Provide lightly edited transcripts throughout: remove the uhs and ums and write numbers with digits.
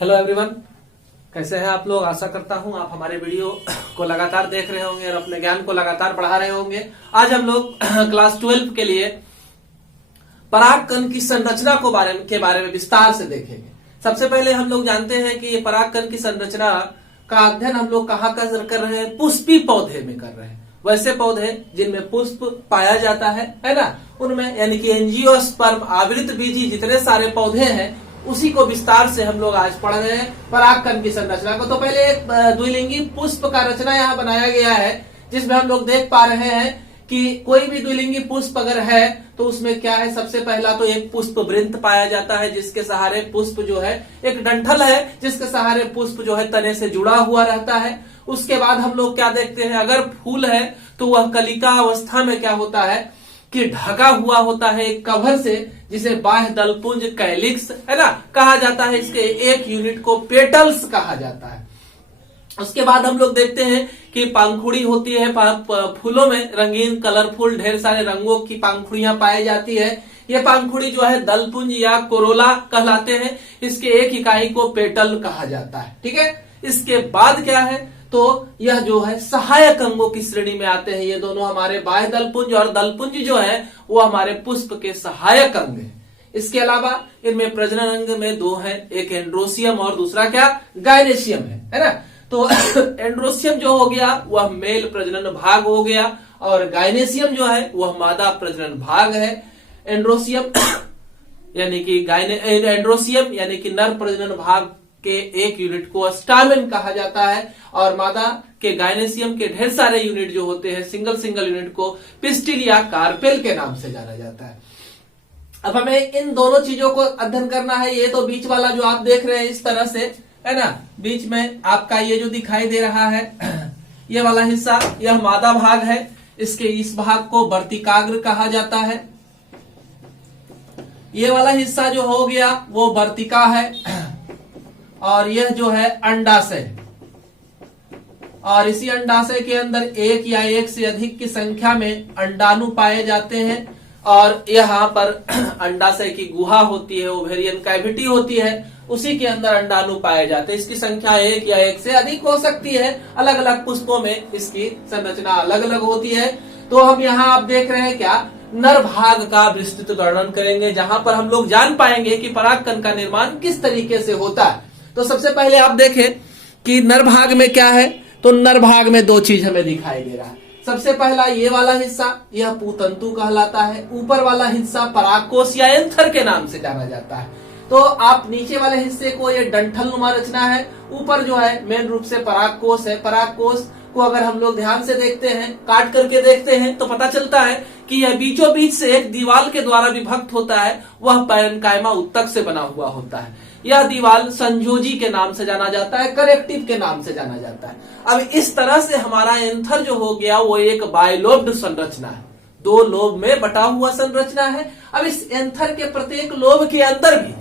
Hello everyone, कैसे हैं आप लोग। आशा करता हूं आप हमारे वीडियो को लगातार देख रहे होंगे और अपने ज्ञान को लगातार बढ़ा रहे होंगे। आज हम लोग क्लास 12 के लिए परागकण की संरचना के बारे में विस्तार से देखेंगे। सबसे पहले हम लोग जानते हैं कि ये परागकण की संरचना का अध्ययन हम लोग कहाँ कर रहे हैं, पुष्पी पौधे में कर रहे हैं। वैसे पौधे जिनमें पुष्प पाया जाता है ना, उनमें यानी कि एंजियोस्पर्म आवृत बीजी जितने सारे पौधे हैं उसी को विस्तार से हम लोग आज पढ़ रहे हैं, परागकण की संरचना को। तो पहले एक द्विलिंगी पुष्प का रचना यहाँ बनाया गया है, जिसमें हम लोग देख पा रहे हैं कि कोई भी द्विलिंगी पुष्प अगर है तो उसमें क्या है, सबसे पहला तो एक पुष्प वृंत पाया जाता है, जिसके सहारे पुष्प जो है, एक डंठल है जिसके सहारे पुष्प जो है तने से जुड़ा हुआ रहता है। उसके बाद हम लोग क्या देखते हैं, अगर फूल है तो वह कलिका अवस्था में क्या होता है कि ढका हुआ होता है एक कवर से, जिसे बाह्य दलपुंज कैलिक्स है ना कहा जाता है। इसके एक यूनिट को पेटल्स कहा जाता है। उसके बाद हम लोग देखते हैं कि पंखुड़ी होती है, फूलों में रंगीन कलरफुल ढेर सारे रंगों की पंखुड़ियां पाई जाती है। ये पंखुड़ी जो है दलपुंज या कोरोला कहलाते हैं। इसके एक इकाई को पेटल कहा जाता है। ठीक है, इसके बाद क्या है तो यह जो है सहायक अंगों की श्रेणी में आते हैं। ये दोनों हमारे बाह्य दलपुंज और दलपुंज जो है वो हमारे पुष्प के सहायक अंग हैं। इसके अलावा इनमें प्रजनन अंग में दो हैं, एक एंड्रोसियम और दूसरा क्या गायनेशियम है ना। तो एंड्रोसियम जो हो गया वह मेल प्रजनन भाग हो गया और गायनेशियम जो है वह मादा प्रजनन भाग है। एंड्रोसियम यानी कि एंड्रोसियम यानी कि नर प्रजनन भाग के एक यूनिट को स्टामेन कहा जाता है और मादा के गायनेशियम के ढेर सारे यूनिट जो होते हैं सिंगल यूनिट को पिस्टिल या कार्पेल के नाम से जाना जाता है। अब हमें इन दोनों चीजों को अध्ययन करना है। ये तो बीच वाला जो आप देख रहे हैं इस तरह से है ना, बीच में आपका ये जो दिखाई दे रहा है ये वाला हिस्सा, यह मादा भाग है। इसके इस भाग को वर्तिकाग्र कहा जाता है। ये वाला हिस्सा जो हो गया वो वर्तिका है और यह जो है अंडाशय, और इसी अंडाशय के अंदर एक या एक से अधिक की संख्या में अंडाणु पाए जाते हैं और यहाँ पर अंडाशय की गुहा होती है, ओवेरियन कैविटी होती है, उसी के अंदर अंडाणु पाए जाते हैं। इसकी संख्या एक या एक से अधिक हो सकती है। अलग अलग पुष्पों में इसकी संरचना अलग अलग होती है। तो हम यहाँ आप देख रहे हैं क्या, नर भाग का विस्तृत वर्णन करेंगे, जहां पर हम लोग जान पाएंगे कि परागकण का निर्माण किस तरीके से होता है। तो सबसे पहले आप देखें कि नर भाग में क्या है, तो नर भाग में दो चीज हमें दिखाई दे रहा है। सबसे पहला ये वाला हिस्सा, यह पूतंतु कहलाता है। ऊपर वाला हिस्सा परागकोश या एंथर के नाम से जाना जाता है। तो आप नीचे वाले हिस्से को, ये डंठल नुमा रचना है, ऊपर जो है मेन रूप से परागकोश है। परागकोश को अगर हम लोग ध्यान से देखते हैं, काट करके देखते हैं, तो पता चलता है कि यह बीचों बीच से एक दीवार के द्वारा विभक्त होता है। वह पैरेन्काइमा उत्तक से बना हुआ होता है। यह दीवार संयोजी के नाम से जाना जाता है, करेक्टिव के नाम से जाना जाता है। अब इस तरह से हमारा एंथर जो हो गया वो एक बायलोब्ड संरचना है, दो लोब में बटा हुआ संरचना है। अब इस एंथर के प्रत्येक लोब के अंदर भी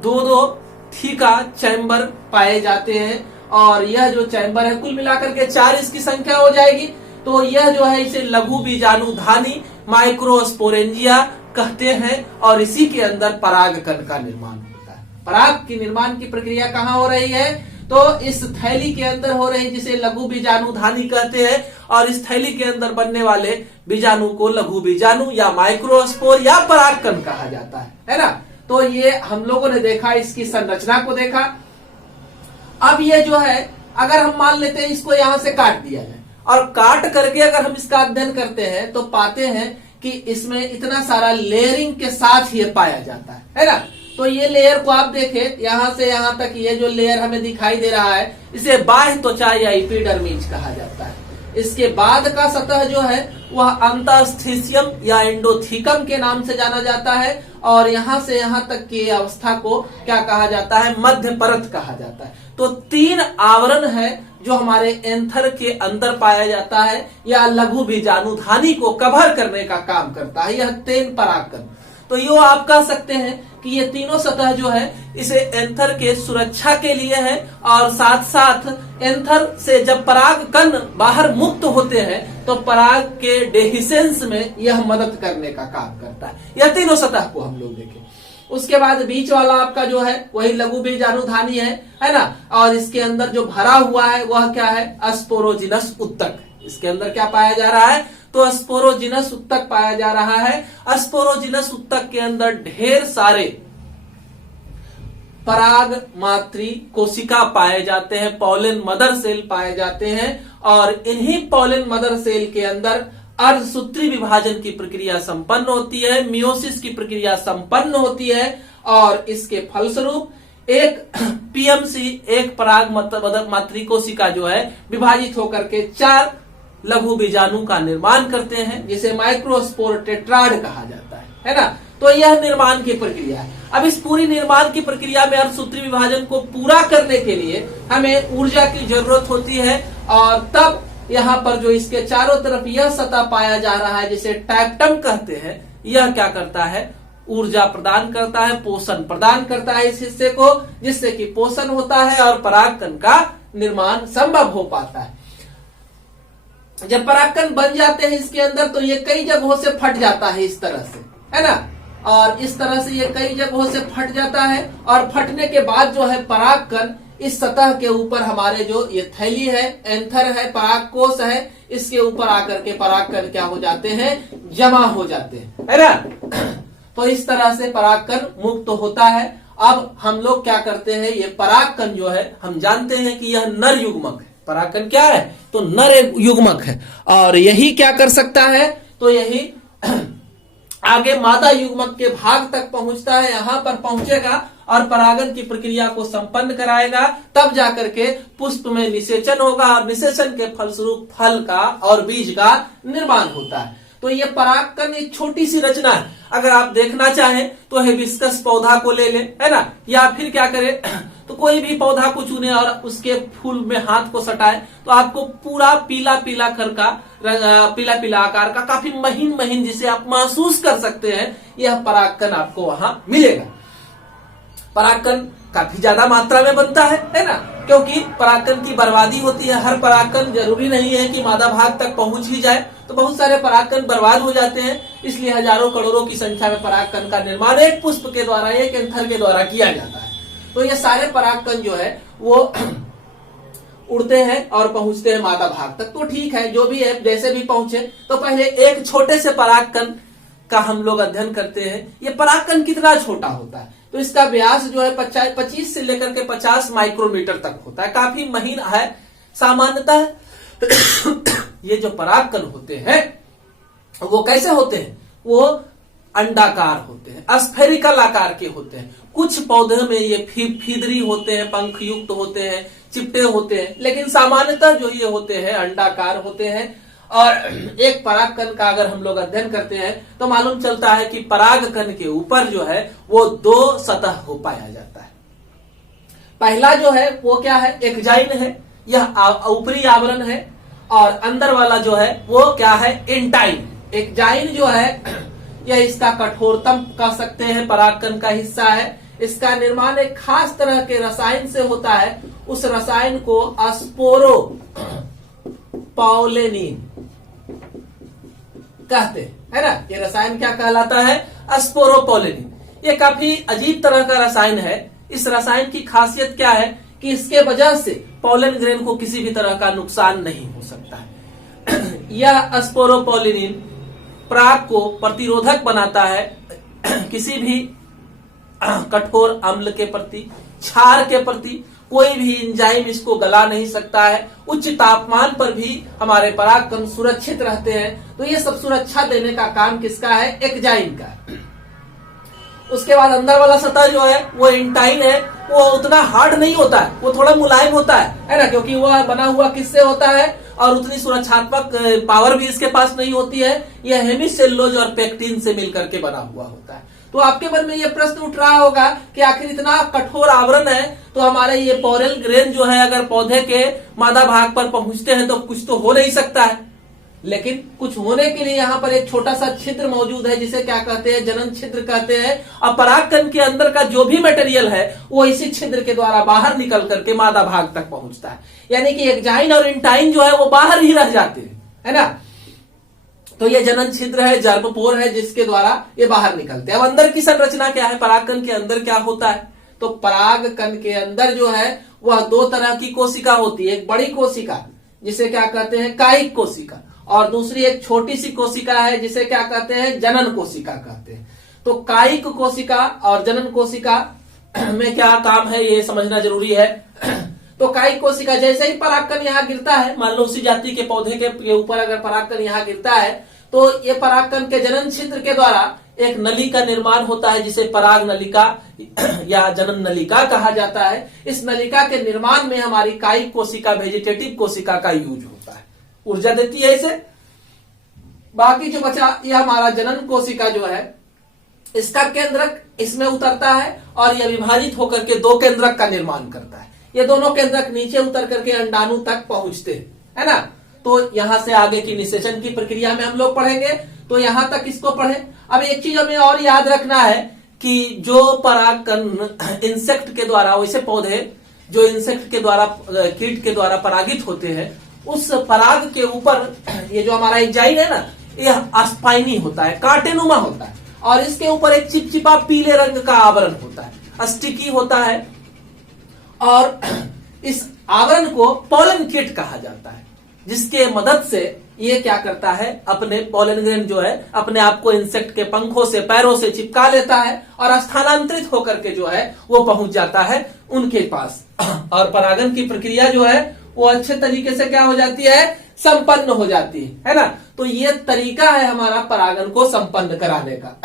दो दो थीका चैम्बर पाए जाते हैं और यह जो चैम्बर है कुल मिलाकर के 4 इसकी संख्या हो जाएगी। तो यह जो है इसे लघु बीजाणुधानी माइक्रोस्पोरेंजिया कहते हैं और इसी के अंदर परागकण का निर्माण होता है। पराग की निर्माण की प्रक्रिया कहाँ हो रही है, तो इस थैली के अंदर हो रही है, जिसे लघु बीजाणुधानी कहते हैं। और इस थैली के अंदर बनने वाले बीजाणु को लघु बीजाणु या माइक्रोस्पोर या परागकण कहा जाता है ना। तो ये हम लोगों ने देखा, इसकी संरचना को देखा। अब ये जो है अगर हम मान लेते हैं इसको यहां से काट दिया जाए और काट करके अगर हम इसका अध्ययन करते हैं तो पाते हैं कि इसमें इतना सारा लेयरिंग के साथ ये पाया जाता है ना। तो ये लेयर को आप देखें, यहां से यहां तक ये जो लेयर हमें दिखाई दे रहा है इसे बाह्य त्वचा या एपिडर्मिस कहा जाता है। इसके बाद का सतह जो है वह अंतःस्थिसियम या एंडोथीकम के नाम से जाना जाता है और यहां से यहां तक की अवस्था को क्या कहा जाता है, मध्य परत कहा जाता है। तो 3 आवरण है जो हमारे एंथर के अंदर पाया जाता है या लघु बीजाणुधानी को कवर करने का काम करता है, यह 3 परागकण। तो यो आप कह सकते हैं कि ये तीनों सतह जो है इसे एंथर के सुरक्षा के लिए है और साथ साथ एंथर से जब परागकण बाहर मुक्त होते हैं तो पराग के डेहिसेंस में यह मदद करने का काम करता है। यह तीनों सतह को हम लोग देखें। उसके बाद बीच वाला आपका जो है वही लघु बीजाणुधानी है ना। और इसके अंदर जो भरा हुआ है वह क्या है, अस्पोरोजिनस उत्तक। इसके अंदर क्या पाया जा रहा है, तो अस्पोरोजिनस उत्तक पाया जा रहा है। अस्पोरोजिनस उत्तक के अंदर ढेर सारे पराग मात्री कोशिका पाए जाते हैं, पॉलन मदर सेल पाए जाते हैं। और इन्हीं पॉलन मदर सेल के अंदर अर्धसूत्री विभाजन की प्रक्रिया संपन्न होती है, मियोसिस की प्रक्रिया संपन्न होती है। और इसके फलस्वरूप एक पीएमसी, एक पराग मात्री कोशिका जो है विभाजित होकर के 4 लघु बीजाणु का निर्माण करते हैं, जिसे माइक्रोस्पोर टेट्राड कहा जाता है ना। तो यह निर्माण की प्रक्रिया है। अब इस पूरी निर्माण की प्रक्रिया में अर्धसूत्री विभाजन को पूरा करने के लिए हमें ऊर्जा की जरूरत होती है। और तब यहाँ पर जो इसके चारों तरफ यह सतह पाया जा रहा है, जिसे टैक्टम कहते हैं, यह क्या करता है, ऊर्जा प्रदान करता है, पोषण प्रदान करता है इस हिस्से को, जिससे कि पोषण होता है और परागकण का निर्माण संभव हो पाता है। जब परागकण बन जाते हैं इसके अंदर, तो ये कई जगहों से फट जाता है इस तरह से, है ना। और इस तरह से ये कई जगहों से फट जाता है। और फटने के बाद जो है परागकण इस सतह के ऊपर हमारे जो ये थैली है, एंथर है, परागकोश है, इसके ऊपर आकर के परागकण क्या हो जाते हैं, जमा हो जाते हैं, है ना। तो इस तरह से परागकण मुक्त होता है। अब हम लोग क्या करते हैं, ये परागकण जो है हम जानते हैं कि यह नर युग्मक है। परागकण क्या है, तो नर युग्मक है। और यही क्या कर सकता है, तो यही आगे मादा युग्मक के भाग तक पहुंचता है, यहां पर पहुंचेगा और परागन की प्रक्रिया को संपन्न कराएगा। तब जाकर के पुष्प में निषेचन होगा और निषेचन के फलस्वरूप फल का और बीज का निर्माण होता है। तो ये परागकण एक छोटी सी रचना है। अगर आप देखना चाहें तो हिबिस्कस पौधा को ले लें, है ना, या फिर क्या करें, तो कोई भी पौधा को चुने और उसके फूल में हाथ को सटाए, तो आपको पूरा पीला पीला कर का, पीला पीला आकार का, काफी महीन महीन, जिसे आप महसूस कर सकते हैं, यह परागकण आपको वहां मिलेगा। परागकण काफी ज्यादा मात्रा में बनता है ना, क्योंकि परागकण की बर्बादी होती है। हर परागकण जरूरी नहीं है कि मादा भाग तक पहुंच ही जाए, तो बहुत सारे परागकण बर्बाद हो जाते हैं। इसलिए हजारों करोड़ों की संख्या में परागकण का निर्माण एक पुष्प के द्वारा, एक एंथर के द्वारा किया जाता है। तो ये सारे परागकण जो है वो उड़ते हैं और पहुंचते हैं मादा भाग तक। तो ठीक है, जो भी है, जैसे भी पहुंचे, तो पहले एक छोटे से परागकण का हम लोग अध्ययन करते हैं। ये परागकण कितना छोटा होता है, तो इसका व्यास जो है 25 से लेकर के 50 माइक्रोमीटर तक होता है, काफी महीन है। सामान्यतः ये जो परागकण होते हैं वो कैसे होते हैं, वो अंडाकार होते हैं, स्फेरिकल आकार के होते हैं। कुछ पौधे में ये फीदरी होते हैं, पंख युक्त होते हैं, चिपटे होते हैं, लेकिन सामान्यतः जो ये होते हैं अंडाकार होते हैं। और एक परागकण का अगर हम लोग अध्ययन करते हैं तो मालूम चलता है कि परागकण के ऊपर जो है वो 2 सतह हो पाया जाता है। पहला जो है वो क्या है, एक्जाइन है, यह ऊपरी आवरण है। और अंदर वाला जो है वो क्या है, इंटाइन। एक्जाइन जो है यह इसका कठोरतम कह सकते हैं, परागकण का हिस्सा है। इसका निर्माण एक खास तरह के रसायन से होता है। उस रसायन को अस्पोरो पॉलेनिन कहते हैं, है ना। ये रसायन क्या कहलाता है, अस्पोरोपोलेनिन। ये काफी अजीब तरह का रसायन है। इस रसायन की खासियत क्या है कि इसके वजह से पॉलन ग्रेन को किसी भी तरह का नुकसान नहीं हो सकता है। यह अस्पोरोपोलेनिन पराग को प्रतिरोधक बनाता है किसी भी कठोर अम्ल के प्रति, क्षार के प्रति। कोई भी एंजाइम इसको गला नहीं सकता है। उच्च तापमान पर भी हमारे परागकण सुरक्षित रहते हैं। तो ये सब सुरक्षा देने का काम किसका है, एक्जाइन का। उसके बाद अंदर वाला सतह जो है वो इंटाइन है। वो उतना हार्ड नहीं होता है, वो थोड़ा मुलायम होता है ना, क्योंकि वह बना हुआ किससे होता है और उतनी सुरक्षात्मक पावर भी इसके पास नहीं होती है। यह हेमिसेलुलोज और पेक्टिन से मिलकर के बना हुआ होता है। तो आपके मन में यह प्रश्न उठ रहा होगा कि आखिर इतना कठोर आवरण है, तो हमारे ये पॉलन ग्रेन जो है अगर पौधे के मादा भाग पर पहुंचते हैं तो कुछ तो हो नहीं सकता है। लेकिन कुछ होने के लिए यहाँ पर एक छोटा सा छिद्र मौजूद है, जिसे क्या कहते हैं, जनन छिद्र कहते हैं। और परागकण के अंदर का जो भी मटेरियल है वो इसी छिद्र के द्वारा बाहर निकल करके मादा भाग तक पहुंचता है। यानी कि एक्जाइन और इंटाइन जो है वो बाहर ही रह जाते हैं, है ना। तो ये जनन छिद्र है, जर्मपोर है, जिसके द्वारा ये बाहर निकलते हैं। अब अंदर की संरचना क्या है, परागकण के अंदर क्या होता है? तो परागकण के अंदर जो है वह दो तरह की कोशिका होती है। एक बड़ी कोशिका जिसे क्या कहते हैं, कायिक कोशिका, और दूसरी एक छोटी सी कोशिका है जिसे क्या कहते हैं, जनन कोशिका कहते हैं। तो कायिक कोशिका और जनन कोशिका में क्या काम है ये समझना जरूरी है। तो कायिक कोशिका, जैसे ही परागकण यहाँ गिरता है, मान लो उसी जाति के पौधे के ऊपर अगर परागकण यहाँ गिरता है, तो ये परागकण के जनन छिद्र के द्वारा एक नली का निर्माण होता है जिसे पराग नलिका या जनन नलिका कहा जाता है। इस नलिका के निर्माण में हमारी कायिक कोशिका, वेजिटेटिव कोशिका का यूज होता है, ऊर्जा देती है इसे। बाकी जो बचा ये हमारा जनन कोशिका जो है, इसका केंद्रक इसमें उतरता है और यह विभाजित होकर के दो केंद्रक का निर्माण करता है। ये दोनों केंद्रक नीचे उतर करके अंडाणु तक पहुंचते हैं, है ना। तो यहां से आगे की निषेचन की प्रक्रिया में हम लोग पढ़ेंगे, तो यहां तक इसको पढ़े। अब एक चीज हमें और याद रखना है कि जो परागकण इंसेक्ट के द्वारा, वैसे पौधे जो इंसेक्ट के द्वारा, कीट के द्वारा परागित होते हैं, उस पराग के ऊपर ये जो हमारा एंजाइम है ना, यह स्पाइनी होता है, कांटेनुमा होता है, और इसके ऊपर एक चिपचिपा पीले रंग का आवरण होता है, स्टिकी होता है, और इस आवरण को पोलन किट कहा जाता है, जिसके मदद से ये क्या करता है, अपने पोलन ग्रेन जो है अपने आप को इंसेक्ट के पंखों से, पैरों से चिपका लेता है और स्थानांतरित होकर के जो है वो पहुंच जाता है उनके पास, और परागन की प्रक्रिया जो है वो अच्छे तरीके से क्या हो जाती है, संपन्न हो जाती है ना। तो ये तरीका है हमारा परागन को संपन्न कराने का।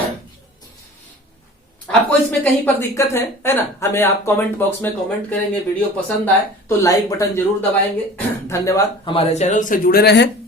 आपको इसमें कहीं पर दिक्कत है ना, हमें आप कमेंट बॉक्स में कमेंट करेंगे। वीडियो पसंद आए तो लाइक बटन जरूर दबाएंगे। धन्यवाद, हमारे चैनल से जुड़े रहें।